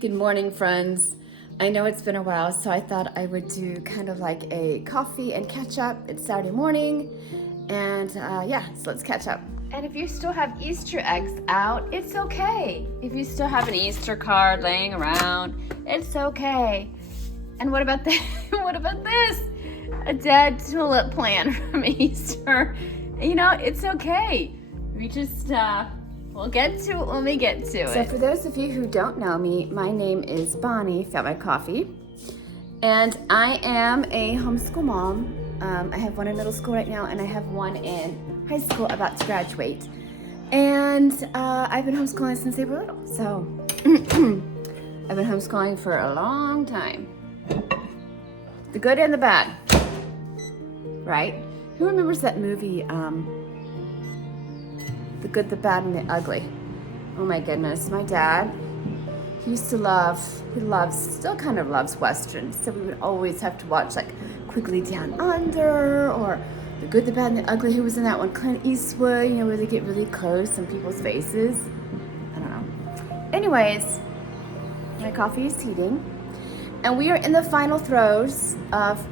Good morning, friends. I know it's been a while, so I thought I would do kind of like a coffee and catch up. It's Saturday morning, and yeah, so let's catch up. And if you still have Easter eggs out, it's okay. If you still have an Easter card laying around, it's okay. And what about this? What about this? A dead tulip plant from Easter. You know, it's okay. We just we'll get to it when we get to it. So for those of you who don't know me, my name is Bonnie, Felt My Coffee, and I am a homeschool mom. I have one in middle school right now, and I have one in high school about to graduate. And I've been homeschooling since they were little, so I've been homeschooling for a long time. The good and the bad, right? Who remembers that movie, The Good, the Bad, and the Ugly? Oh my goodness, my dad, he still kind of loves Westerns. So we would always have to watch like Quickly Down Under or The Good, the Bad, and the Ugly. Who was in that one? Clint Eastwood, where they get really close on people's faces. I don't know. Anyways, my coffee is heating. And we are in the final throes of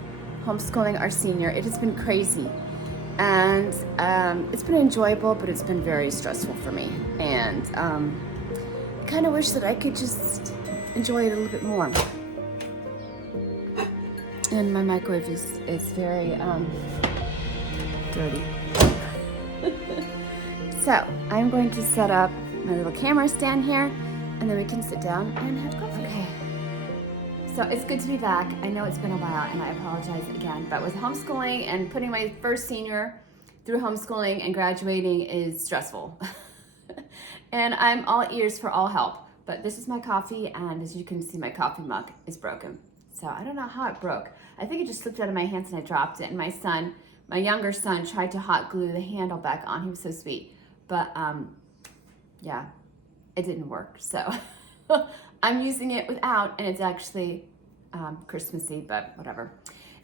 homeschooling our senior. It has been crazy. And it's been enjoyable, but it's been very stressful for me. And I kind of wish that I could just enjoy it a little bit more. And my microwave is very dirty. So I'm going to set up my little camera stand here, and then we can sit down and have coffee. Okay. So it's good to be back. I know it's been a while, and I apologize again, but with homeschooling and putting my first senior through homeschooling and graduating is stressful. And I'm all ears for all help. But this is my coffee, and as you can see, my coffee mug is broken. So I don't know how it broke. I think it just slipped out of my hands and I dropped it. And my younger son tried to hot glue the handle back on. He was so sweet. But yeah, it didn't work. So I'm using it without, and it's actually Christmassy, but whatever.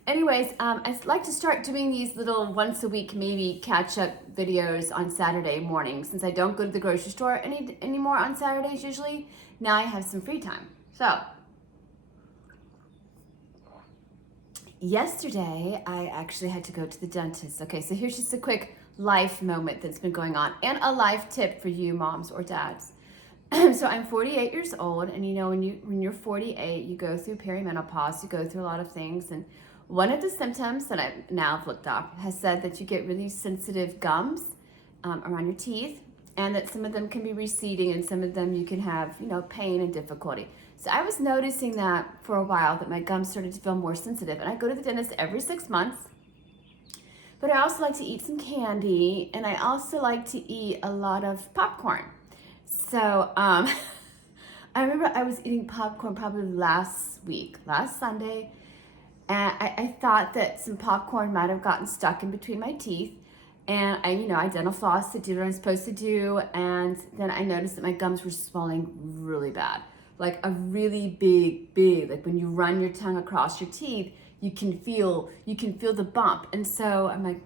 Anyways, I'd like to start doing these little once a week, maybe catch-up videos on Saturday morning. Since I don't go to the grocery store anymore on Saturdays usually, now I have some free time. So, yesterday, I actually had to go to the dentist. Okay, so here's just a quick life moment that's been going on, and a life tip for you moms or dads. So I'm 48 years old, and when you're 48, you go through perimenopause, you go through a lot of things, and one of the symptoms that I've now looked up has said that you get really sensitive gums around your teeth, and that some of them can be receding, and some of them you can have, pain and difficulty. So I was noticing that for a while, that my gums started to feel more sensitive, and I go to the dentist every 6 months. But I also like to eat some candy, and I also like to eat a lot of popcorn. So I remember I was eating popcorn probably last Sunday, and I thought that some popcorn might have gotten stuck in between my teeth. And I dental flossed to do what I'm supposed to do, and then I noticed that my gums were swelling really bad, like a really big, like when you run your tongue across your teeth, you can feel the bump. And so I'm like,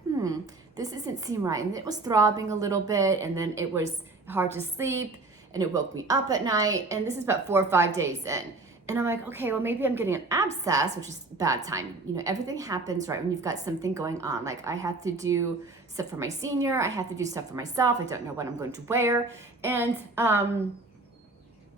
this doesn't seem right. And it was throbbing a little bit, and then it was hard to sleep, and it woke me up at night. And this is about 4 or 5 days in. And I'm like, okay, well, maybe I'm getting an abscess, which is bad timing. Everything happens right when you've got something going on. Like I have to do stuff for my senior. I have to do stuff for myself. I don't know what I'm going to wear. And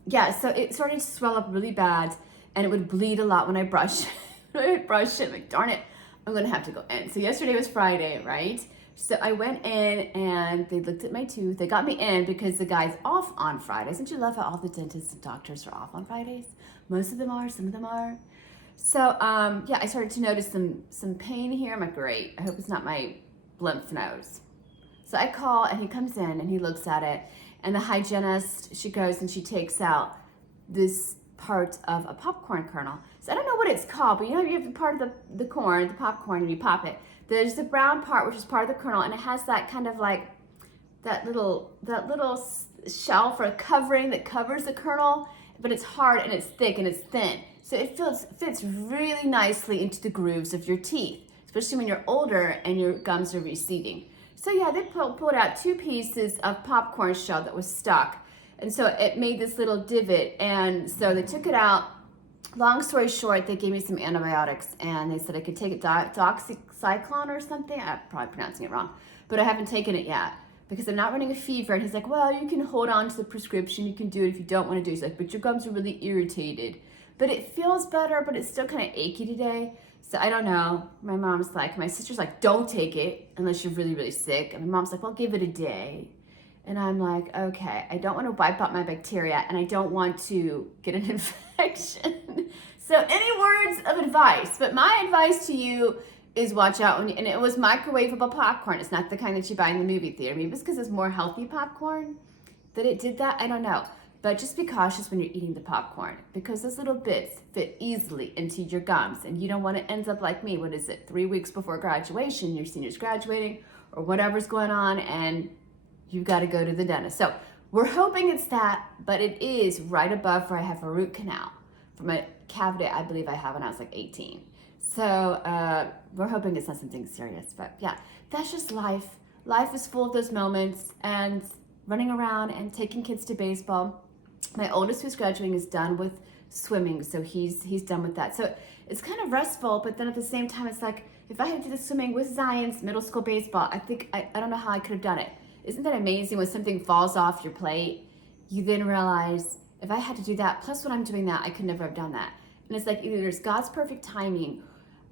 yeah, so it started to swell up really bad, and it would bleed a lot when I brushed. When I would brush it, like, darn it, I'm going to have to go in. So yesterday was Friday, right? So I went in, and they looked at my tooth. They got me in because the guy's off on Fridays. Don't you love how all the dentists and doctors are off on Fridays? Most of them are, some of them are. So yeah, I started to notice some pain here. I'm like, great, I hope it's not my lymph nodes. So I call, and he comes in, and he looks at it, and the hygienist, she goes and she takes out this part of a popcorn kernel. So I don't know what it's called, but you have the part of the corn, the popcorn, and you pop it. There's the brown part, which is part of the kernel, and it has that kind of like that little shelf or covering that covers the kernel, but it's hard and it's thick and it's thin. So it fits really nicely into the grooves of your teeth, especially when you're older and your gums are receding. So yeah, they pulled out 2 pieces of popcorn shell that was stuck, And so it made this little divot. And so they took it out. Long story short, they gave me some antibiotics and they said I could take it doxycycline or something. I'm probably pronouncing it wrong, but I haven't taken it yet because I'm not running a fever. And he's like, well, you can hold on to the prescription. You can do it if you don't want to do it. He's like, but your gums are really irritated. But it feels better, but it's still kind of achy today. So I don't know. My sister's like, don't take it unless you're really, really sick. And my mom's like, well, give it a day. And I'm like, okay, I don't want to wipe out my bacteria and I don't want to get an infection. So any words of advice? But my advice to you is watch out and it was microwavable popcorn. It's not the kind that you buy in the movie theater. Maybe it's because it's more healthy popcorn that it did that. I don't know. But just be cautious when you're eating the popcorn because those little bits fit easily into your gums and you don't want to end up like me. What is it? 3 weeks before graduation, your senior's graduating or whatever's going on and you've got to go to the dentist. So we're hoping it's that, but it is right above where I have a root canal from a cavity I believe I have when I was like 18. So we're hoping it's not something serious, but yeah, that's just life. Life is full of those moments and running around and taking kids to baseball. My oldest who's graduating is done with swimming, so he's done with that. So it's kind of restful, but then at the same time, it's like, if I had to do the swimming with Zion's middle school baseball, I don't know how I could have done it. Isn't that amazing when something falls off your plate? You then realize, if I had to do that, plus when I'm doing that, I could never have done that. And it's like, either there's God's perfect timing.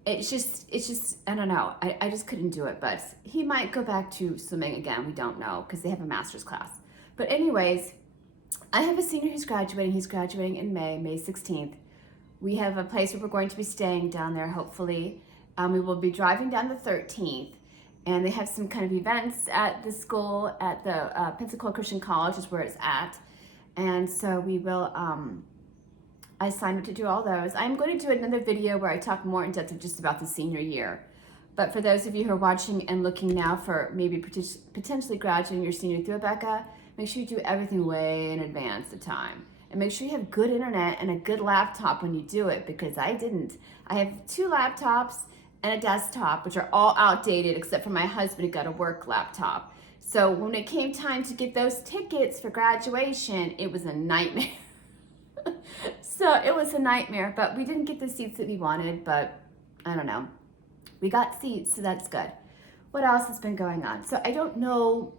It's just, I don't know. I just couldn't do it, but he might go back to swimming again. We don't know, because they have a master's class. But anyways, I have a senior who's graduating. He's graduating in May 16th. We have a place where we're going to be staying down there, hopefully. We will be driving down the 13th. And they have some kind of events at the school, at the Pensacola Christian College is where it's at. And so we will, I signed up to do all those. I'm going to do another video where I talk more in depth of just about the senior year. But for those of you who are watching and looking now for maybe potentially graduating your senior through Rebecca, make sure you do everything way in advance of time. And make sure you have good internet and a good laptop when you do it, because I didn't. I have 2 laptops and a desktop, which are all outdated except for my husband who got a work laptop. So when it came time to get those tickets for graduation, it was a nightmare. So it was a nightmare, but we didn't get the seats that we wanted, but I don't know. We got seats, so that's good. What else has been going on? So I don't know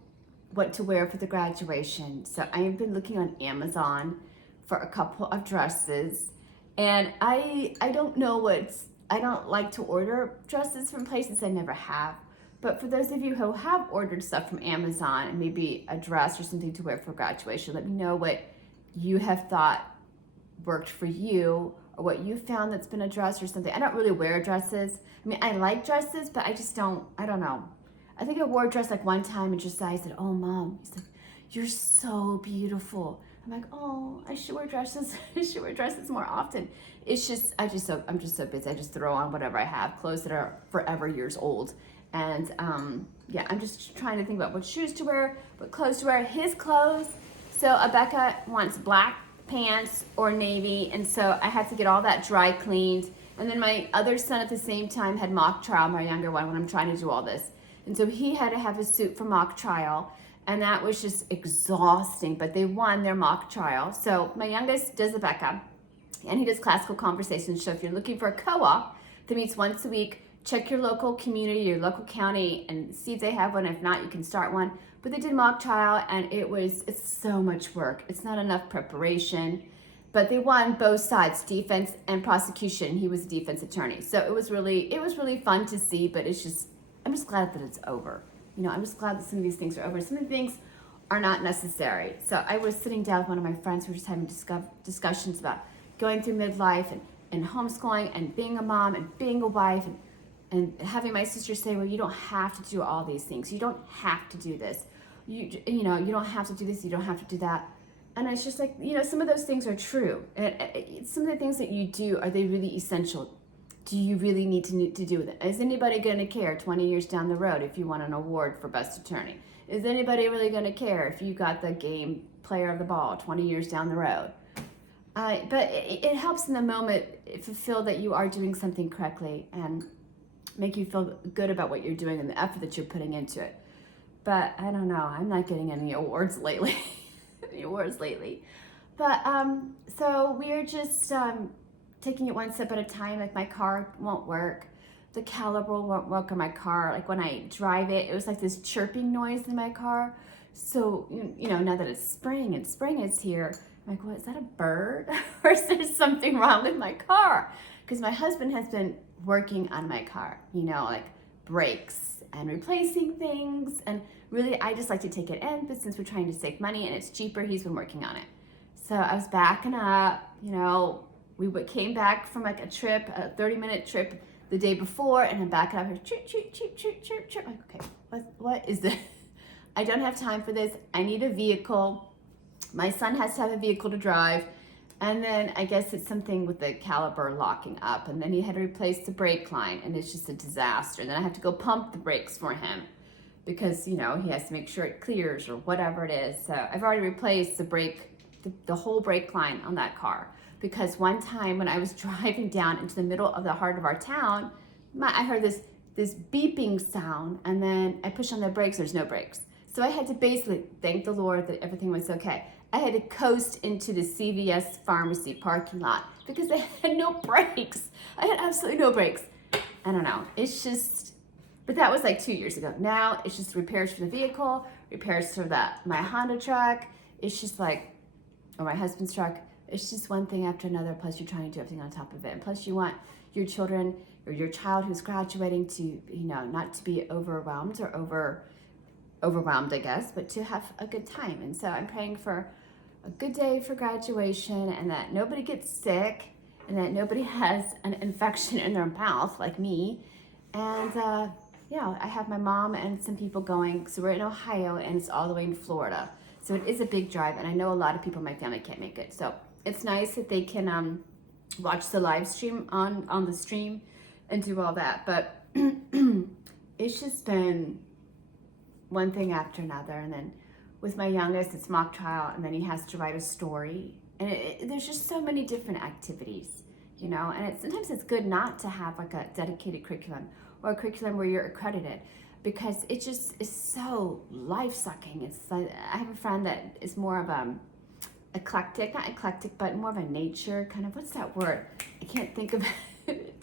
what to wear for the graduation. So I have been looking on Amazon for a couple of dresses, and I don't know I don't like to order dresses from places I never have. But for those of you who have ordered stuff from Amazon and maybe a dress or something to wear for graduation, let me know what you have thought worked for you or what you found that's been a dress or something. I don't really wear dresses. I mean, I like dresses, but I don't know. I think I wore a dress like one time and Josiah said, oh, Mom, he's like, you're so beautiful. I'm like, oh, I should wear dresses. I should wear dresses more often. It's just, I'm just so busy. I just throw on whatever I have, clothes that are forever years old. And yeah, I'm just trying to think about what shoes to wear, what clothes to wear. His clothes. So Rebecca wants black pants or navy. And so I had to get all that dry cleaned. And then my other son at the same time had mock trial, my younger one, when I'm trying to do all this. And so he had to have his suit for mock trial. And that was just exhausting, but they won their mock trial. So my youngest does Rebecca, and he does classical conversations. So if you're looking for a co-op that meets once a week, check your local community, your local county, and see if they have one. If not, you can start one. But they did mock trial, and it's so much work. It's not enough preparation. But they won both sides, defense and prosecution. He was a defense attorney. So it was really fun to see, but I'm just glad that it's over. You know, I'm just glad that some of these things are over. Some of the things are not necessary. So I was sitting down with one of my friends who were just having discussions about going through midlife and homeschooling and being a mom and being a wife and having my sister say, well, you don't have to do all these things. You don't have to do this. You don't have to do this. You don't have to do that. And it's just like, some of those things are true. And some of the things that you do, are they really essential? Do you really need to do it? Is anybody going to care 20 years down the road if you won an award for best attorney? Is anybody really going to care if you got the game player of the ball 20 years down the road? But it helps in the moment feel that you are doing something correctly and make you feel good about what you're doing and the effort that you're putting into it. But I don't know. I'm not getting any awards lately. any awards lately. But so we're just taking it one step at a time. Like my car won't work. The caliper won't work on my car. Like when I drive it, it was like this chirping noise in my car. So, you know, now that it's spring and spring is here, I'm like, what, is that a bird? Or is there something wrong with my car? Because my husband has been working on my car, you know, like brakes and replacing things. And really, I just like to take it in, but since we're trying to save money and it's cheaper, he's been working on it. So I was backing up, you know, we came back from like a trip, a 30-minute trip the day before, and I'm backing up here, chirp, chirp, chirp, chirp, chirp, chirp. Like, okay, what is this? I don't have time for this. I need a vehicle. My son has to have a vehicle to drive. And then I guess it's something with the caliper locking up. And then he had to replace the brake line, and it's just a disaster. And then I have to go pump the brakes for him because, you know, he has to make sure it clears or whatever it is. So I've already replaced the whole brake line on that car. Because one time when I was driving down into the middle of the heart of our town, I heard this beeping sound, and then I pushed on the brakes, there's no brakes. So I had to basically thank the Lord that everything was okay. I had to coast into the CVS pharmacy parking lot because I had no brakes. I had absolutely no brakes. I don't know. It's just, but that was like 2 years ago. Now it's just repairs for the vehicle, repairs for my Honda truck. It's just like, or my husband's truck. It's just one thing after another. Plus you're trying to do everything on top of it. And plus you want your children or your child who's graduating to, you know, not to be overwhelmed or overwhelmed, I guess, but to have a good time. And so I'm praying for a good day for graduation, and that nobody gets sick, and that nobody has an infection in their mouth like me. And yeah, I have my mom and some people going. So we're in Ohio, and it's all the way in Florida. So it is a big drive, and I know a lot of people in my family can't make it. So it's nice that they can watch the live stream on the stream and do all that. But it's just been one thing after another. And then with my youngest, it's mock trial, and then he has to write a story. And there's just so many different activities, you know, and sometimes it's good not to have like a dedicated curriculum or a curriculum where you're accredited, because it just is so life-sucking. It's like, I have a friend that is more of not eclectic, but more of a nature kind of, what's that word? I can't think of it.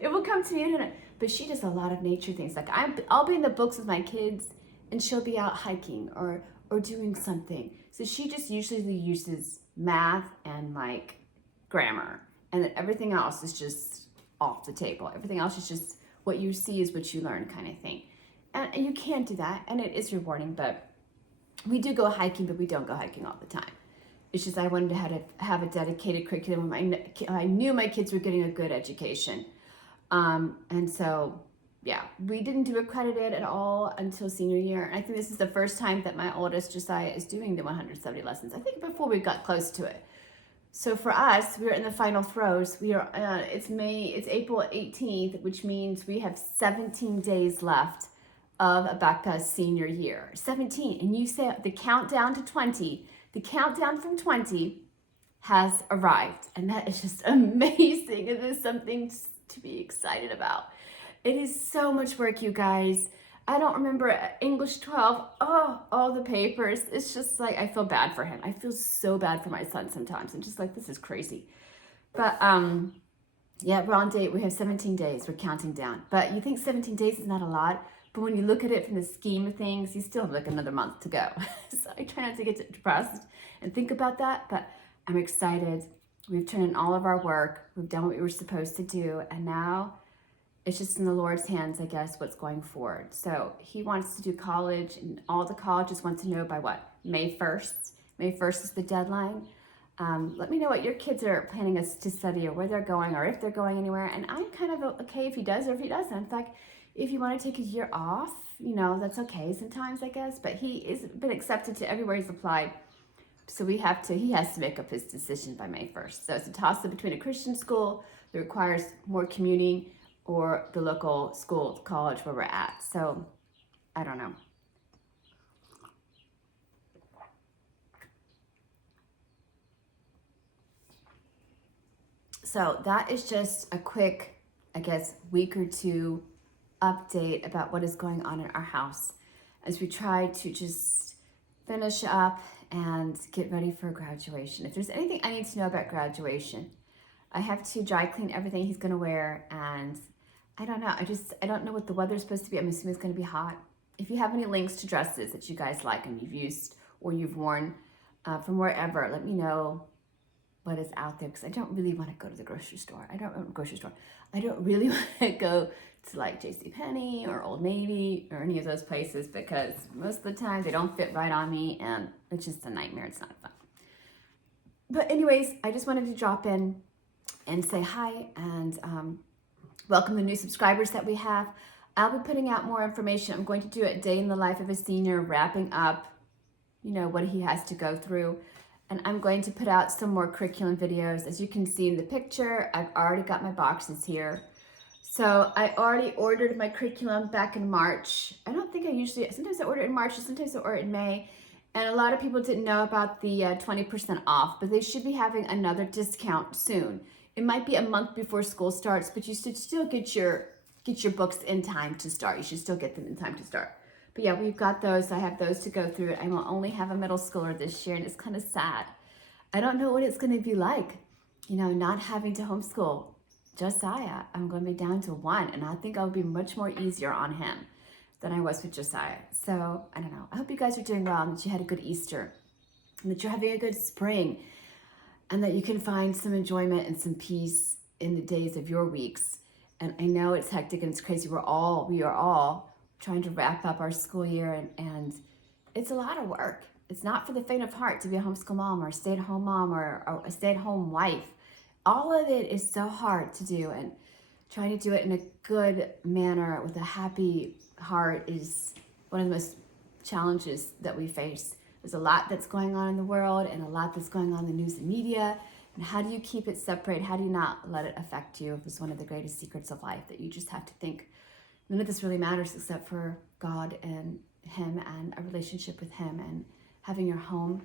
It will come to me in a minute. But she does a lot of nature things. Like I'll be in the books with my kids, and she'll be out hiking or doing something. So she just usually uses math and like grammar, and then everything else is just off the table. Everything else is just what you see is what you learn kind of thing. And you can't do that, and it is rewarding, but we do go hiking, but we don't go hiking all the time. It's just I wanted to have a dedicated curriculum when I knew my kids were getting a good education. And so, yeah, we didn't do accredited at all until senior year. And I think this is the first time that my oldest Josiah is doing the 170 lessons. I think before we got close to it. So for us, we're in the final throes. We are. It's April 18th, which means we have 17 days left of Abeka's senior year. 17, and you say the countdown to 20. The countdown from 20 has arrived, and that is just amazing. It is something to be excited about. It is so much work, you guys. I don't remember English 12. Oh, all the papers. It's just like, I feel bad for him. I feel so bad for my son sometimes. I'm just like, this is crazy. But yeah, we're on date. We have 17 days. We're counting down. But you think 17 days is not a lot, but when you look at it from the scheme of things, you still have like another month to go. So I try not to get depressed and think about that, but I'm excited. We've turned in all of our work. We've done what we were supposed to do, and now it's just in the Lord's hands, I guess, what's going forward. So he wants to do college, and all the colleges want to know by what? May 1st. May 1st is the deadline. Let me know what your kids are planning to study, or where they're going, or if they're going anywhere. And I'm kind of okay if he does or if he doesn't. In fact, if you want to take a year off, you know, that's okay sometimes, I guess. But he has been accepted to everywhere he's applied. So he has to make up his decision by May 1st. So it's a toss-up between a Christian school that requires more commuting, or the local school, college where we're at. So I don't know. So that is just a quick, I guess, week or two update about what is going on in our house as we try to just finish up and get ready for graduation. If there's anything I need to know about graduation, I have to dry clean everything he's going to wear, and I don't know. I don't know what the weather's supposed to be. I'm assuming it's going to be hot. If you have any links to dresses that you guys like and you've used or you've worn from wherever, let me know what is out there, because I don't really want to go to the grocery store. I don't really want to go to like JCPenney or Old Navy or any of those places, because most of the time they don't fit right on me and it's just a nightmare. It's not fun. But anyways, I just wanted to drop in and say hi and welcome the new subscribers that we have. I'll be putting out more information. I'm going to do a day in the life of a senior, wrapping up, you know, what he has to go through. And I'm going to put out some more curriculum videos. As you can see in the picture, I've already got my boxes here. So I already ordered my curriculum back in March. I don't think I usually, sometimes I order in March, sometimes I order in May. And a lot of people didn't know about the 20% off, but they should be having another discount soon. It might be a month before school starts, but you should still get your books in time to start. You should still get them in time to start. But yeah, we've got those. I have those to go through. I will only have a middle schooler this year, and it's kind of sad. I don't know what it's going to be like, you know, not having to homeschool Josiah. I'm going to be down to one, and I think I'll be much more easier on him than I was with Josiah. So I don't know. I hope you guys are doing well, and that you had a good Easter, and that you're having a good spring, and that you can find some enjoyment and some peace in the days of your weeks. And I know it's hectic and it's crazy. We are all trying to wrap up our school year, and it's a lot of work. It's not for the faint of heart to be a homeschool mom or a stay-at-home mom or a stay-at-home wife. All of it is so hard to do, and trying to do it in a good manner with a happy heart is one of the most challenges that we face. There's a lot that's going on in the world and a lot that's going on in the news and media. And how do you keep it separate? How do you not let it affect you? It's one of the greatest secrets of life, that you just have to think none of this really matters except for God and Him and a relationship with Him, and having your home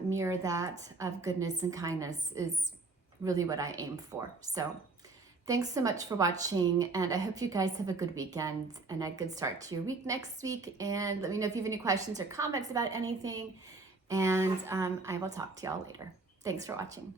mirror that of goodness and kindness is really what I aim for. So thanks so much for watching, and I hope you guys have a good weekend and a good start to your week next week. And let me know if you have any questions or comments about anything, and I will talk to y'all later. Thanks for watching.